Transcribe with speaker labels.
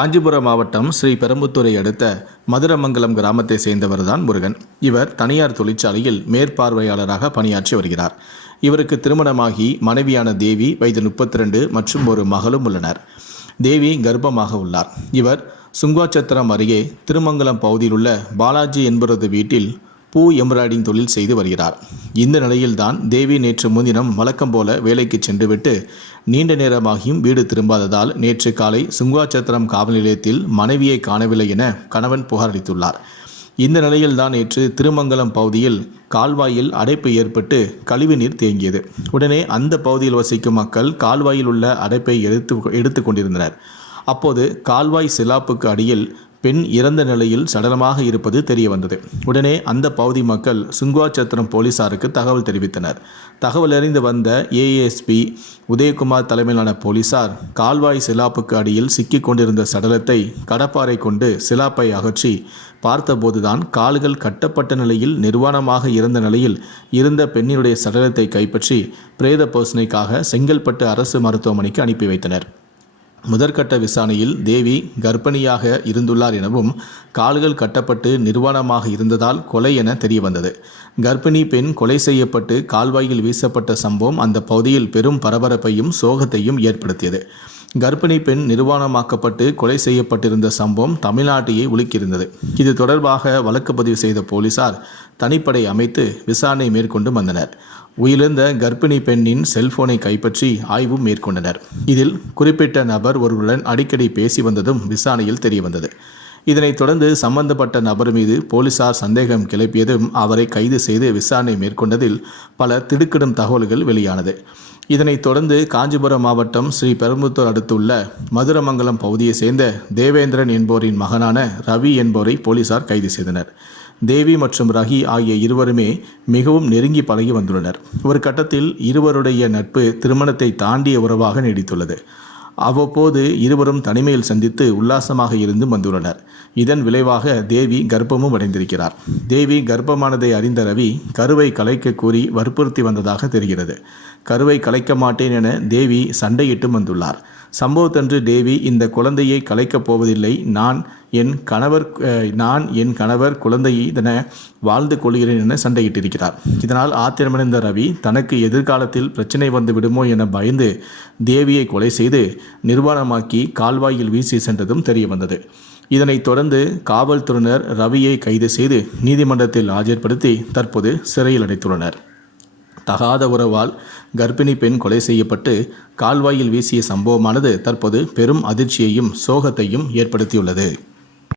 Speaker 1: காஞ்சிபுரம் மாவட்டம் ஸ்ரீ பெரம்புத்தூரை அடுத்த மதுரமங்கலம் கிராமத்தை சேர்ந்தவர்தான் முருகன். இவர் தனியார் தொழிற்சாலையில் மேற்பார்வையாளராக பணியாற்றி வருகிறார். இவருக்கு திருமணமாகி மனைவியான தேவி வயது முப்பத்தி ரெண்டு மற்றும் ஒரு மகளும் உள்ளனர். தேவி கர்ப்பமாக உள்ளார். இவர் சுங்காச்சத்திரம் அருகே திருமங்கலம் பகுதியில் உள்ள பாலாஜி என்பவரது வீட்டில் பூ எம்ப்ராய்டிங் தொழில் செய்து வருகிறார். இந்த நிலையில்தான் தேவி நேற்று முன்தினம் வழக்கம் போல வேலைக்கு சென்றுவிட்டு நீண்ட நேரமாகியும் வீடு திரும்பாததால் நேற்று காலை சுங்குவாச்சத்திரம் காவல் நிலையத்தில் மனைவியை காணவில்லை என கணவன் புகாரளித்துள்ளார். இந்த நிலையில்தான் நேற்று திருமங்கலம் பகுதியில் கால்வாயில் அடைப்பு ஏற்பட்டு கழிவுநீர் தேங்கியது. உடனே அந்த பகுதியில் வசிக்கும் மக்கள் கால்வாயில் உள்ள அடைப்பை எடுத்து எடுத்து கொண்டிருந்தனர். அப்போது கால்வாய் சிலாப்புக்கு அடியில் பெண் இறந்த நிலையில் சடலமாக இருப்பது தெரிய வந்தது உடனே அந்த பகுதி மக்கள் சுங்குவாச்சத்திரம் போலீசாருக்கு தகவல் தெரிவித்தனர். தகவல் அறிந்து வந்த ஏஎஸ்பி உதயகுமார் தலைமையிலான போலீசார் கால்வாய் சிலாப்புக்கு அடியில் சிக்கிக் கொண்டிருந்த சடலத்தை கடப்பாறை கொண்டு சிலாப்பை அகற்றி பார்த்தபோதுதான் கால்கள் கட்டப்பட்ட நிலையில் நிர்வாணமாக இருந்த நிலையில் இருந்த பெண்ணினுடைய சடலத்தை கைப்பற்றி பிரேத பர்சனைக்காக செங்கல்பட்டு அரசு மருத்துவமனைக்கு அனுப்பி வைத்தனர். முதற்கட்ட விசாரணையில் தேவி கர்ப்பிணியாக இருந்துள்ளார் எனவும் கால்கள் கட்டப்பட்டு நிர்வாணமாக இருந்ததால் கொலை என தெரியவந்தது. கர்ப்பிணி பெண் கொலை செய்யப்பட்டு கால்வாயில் வீசப்பட்ட சம்பவம் அந்த பகுதியில் பெரும் பரபரப்பையும் சோகத்தையும் ஏற்படுத்தியது. கர்ப்பிணி பெண் நிர்வாணமாக்கப்பட்டு கொலை செய்யப்பட்டிருந்த சம்பவம் தமிழ்நாட்டையே உலுக்கியிருந்தது. இது தொடர்பாக வழக்கு பதிவு செய்த போலீசார் தனிப்படை அமைத்து விசாரணை மேற்கொண்டு வந்தனர். உயிரிழந்த கர்ப்பிணி பெண்ணின் செல்போனை கைப்பற்றி ஆய்வும் மேற்கொண்டனர். இதில் குறிப்பிட்ட நபர் ஒருவருடன் அடிக்கடி பேசி வந்ததும் விசாரணையில் தெரியவந்தது இதனைத் தொடர்ந்து சம்பந்தப்பட்ட நபர் மீது போலீசார் சந்தேகம் கிளப்பியதும் அவரை கைது செய்து விசாரணை மேற்கொண்டதில் பல திடுக்கிடும் தகவல்கள் வெளியானது. இதனைத் தொடர்ந்து காஞ்சிபுரம் மாவட்டம் ஸ்ரீ பெரும்புத்தூர் அடுத்துள்ள மதுரமங்கலம் பகுதியைச் சேர்ந்த தேவேந்திரன் என்போரின் மகனான ரவி என்போரை போலீசார் கைது செய்தனர். தேவி மற்றும் ரஹி ஆகிய இருவருமே மிகவும் நெருங்கி பழகி வந்துள்ளனர். ஒரு கட்டத்தில் இருவருடைய நட்பு திருமணத்தை தாண்டிய உறவாக நீடித்துள்ளது. அவ்வப்போது இருவரும் தனிமையில் சந்தித்து உல்லாசமாக இருந்து வந்துள்ளனர். இதன் விளைவாக தேவி கர்ப்பமும் அடைந்திருக்கிறார். தேவி கர்ப்பமானதை அறிந்த ரவி கருவை கலைக்க கூறி வற்புறுத்தி வந்ததாக தெரிகிறது. கருவை கலைக்க மாட்டேன் என தேவி சண்டையிட்டும் வந்துள்ளார். சம்பவத்தன்று தேவி இந்த குழந்தையை கலைக்கப் போவதில்லை. நான் என் கணவர் நான் என் கணவர் குழந்தையை என வாழ்ந்து கொள்கிறேன் என சண்டையிட்டிருக்கிறார். இதனால் ஆத்திரமடைந்த ரவி தனக்கு எதிர்காலத்தில் பிரச்சனை வந்து விடுமோ என பயந்து தேவியை கொலை செய்து நிர்வாணமாக்கி கால்வாயில் வீசி சென்றதும் தெரிய வந்தது இதனைத் தொடர்ந்து காவல்துறையினர் ரவியை கைது செய்து நீதிமன்றத்தில் ஆஜர்படுத்தி தற்போது சிறையில் அடைத்துள்ளனர். தகாத உறவால் கர்ப்பிணி பெண் கொலை செய்யப்பட்டு கால்வாயில் வீசிய சம்பவமானது தற்போது பெரும் அதிர்ச்சியையும் சோகத்தையும் ஏற்படுத்தியுள்ளது.